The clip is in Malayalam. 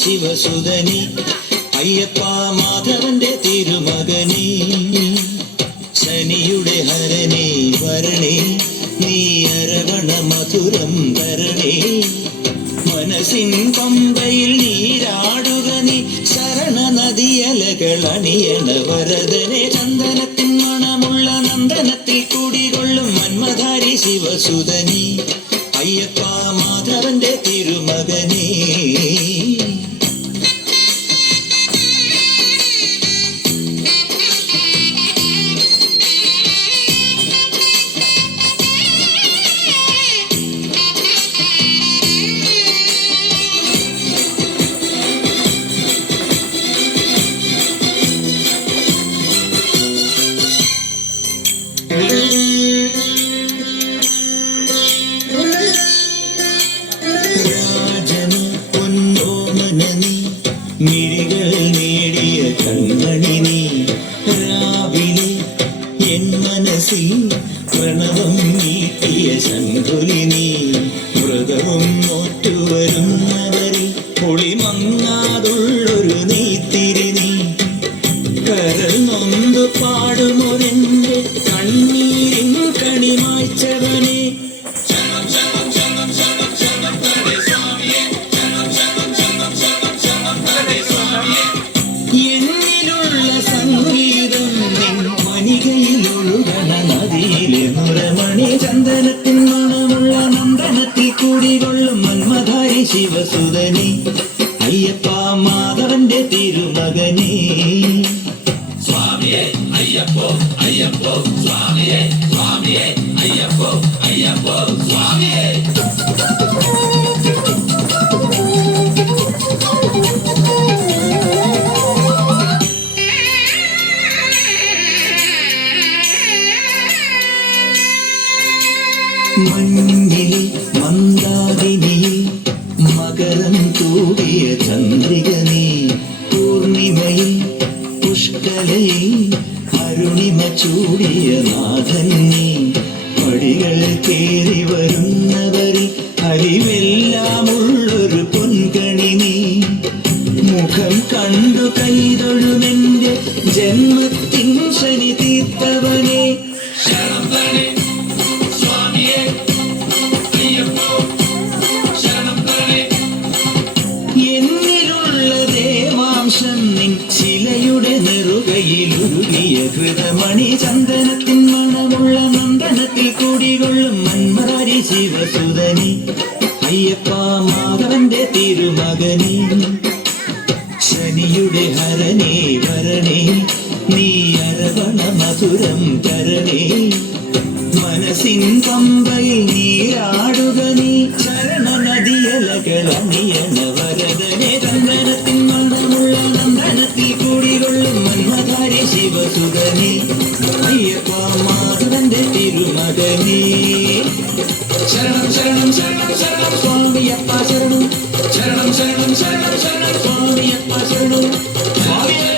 ശിവസുതനി അയ്യപ്പ മാധവന്റെ തിരുമകനേ ശനിയുടെ ഹരനേ വരണേ നീ അരവണ മധുരം തരണേ മനസ്സിൻ പമ്പയിൽ നീരാടുക നീ ശരണ നദിയലകൾ അണിയണ വരദനെ ചന്ദനത്തിൻ മണമുള്ള നന്ദനത്തിൽ കൂടികൊള്ളും മന്മധാരി ശിവസുതനി അയ്യപ്പ മാധവന്റെ തിരുമകനേ രാജന് പൊന്നോമനനി മിഴികൾ നേടിയ കൺമണി നീ രാവിലെ എൻ മനസ്സിൽ പ്രണവം നീട്ടിയ ശങ്കുലി നീ വ്രതവും നോറ്റുവരുന്നവരിൽ പൊളിമങ്ങാതുള്ളൊരു നീത്തിരി നീ കരൾ നൊന്തു പാടുമൊരെന്റെ കണ്ണീരിൻ കണിമായ്ച്ചവനെ എന്നിലുള്ള സംഗീതം നിൻ മണികയിലൊഴുകണ നദിയിലെ മുരമണി ചന്ദനത്തിൻ മണമുള്ള നന്ദനത്തിൽ കൂടികൊള്ളും മന്മധാരി ശിവസുതനി അയ്യപ്പ മാധവന്റെ തിരുമകനേ സ്വാമിയേ അയ്യപ്പോ അയ്യപ്പോ സ്വാമിയേ സ്വാമിയേ അയ്യപ്പോ അയ്യപ്പോ സ്വാമിയേ മഞ്ഞിൽ മന്ദാകിനിയിൽ മകരം തൂടിയ ചന്ദ്രിക നീ പൂർണിമയിൽ പുഷ്കലയിൽ അരുണിമ ചൂടിയ നാഥൻ നീ പടികൾ കേറി വരുന്നവരിൽ അലിവെല്ലാമുള്ളൊരു പൊൻകണി നീ മുഖം കണ്ടു കൈതൊഴുമെന്റെ ജന്മത്തിൻ ശനി തീർത്തവനെ ശരണം തരണേ സ്വാമിയേ അയ്യപ്പോ ശരണം തരണേ എന്നിലുള്ള ദേവാംശം നിൻ ശിലയുടെ നെറുകയിലുരുകിയ ഹൃതമണി ചന്ദനത്തിൻ മണമുള്ള നന്ദനത്തിൽ കൂടികൊള്ളും മന്മധാരി ശിവസുതനി അയ്യപ്പ മാധവന്റെ തിരുമകനേ ശനിയുടെ ഹരനേ വരണേ നീ അരവണ മധുരം തരണേ മനസ്സിൻ പമ്പയിൽ നീരാടുക നീ ശരണ നദിയലകൾ അണിയണ വരദനെ ചന്ദനത്തിൻ മണമുള്ള നന്ദനത്തിൽ കൂടികൊള്ളും മന്മധാരി ശിവസുതനി അയ്യപ്പ മാധവന്റെ തിരുമകനേ ശരണം ശരണം ശരണം ശരണം സ്വാമിയപ്പ ശരണം ശരണം ശരണം ശരണം ശരണം സ്വാമിയപ്പ ശരണം സ്വാമിയേ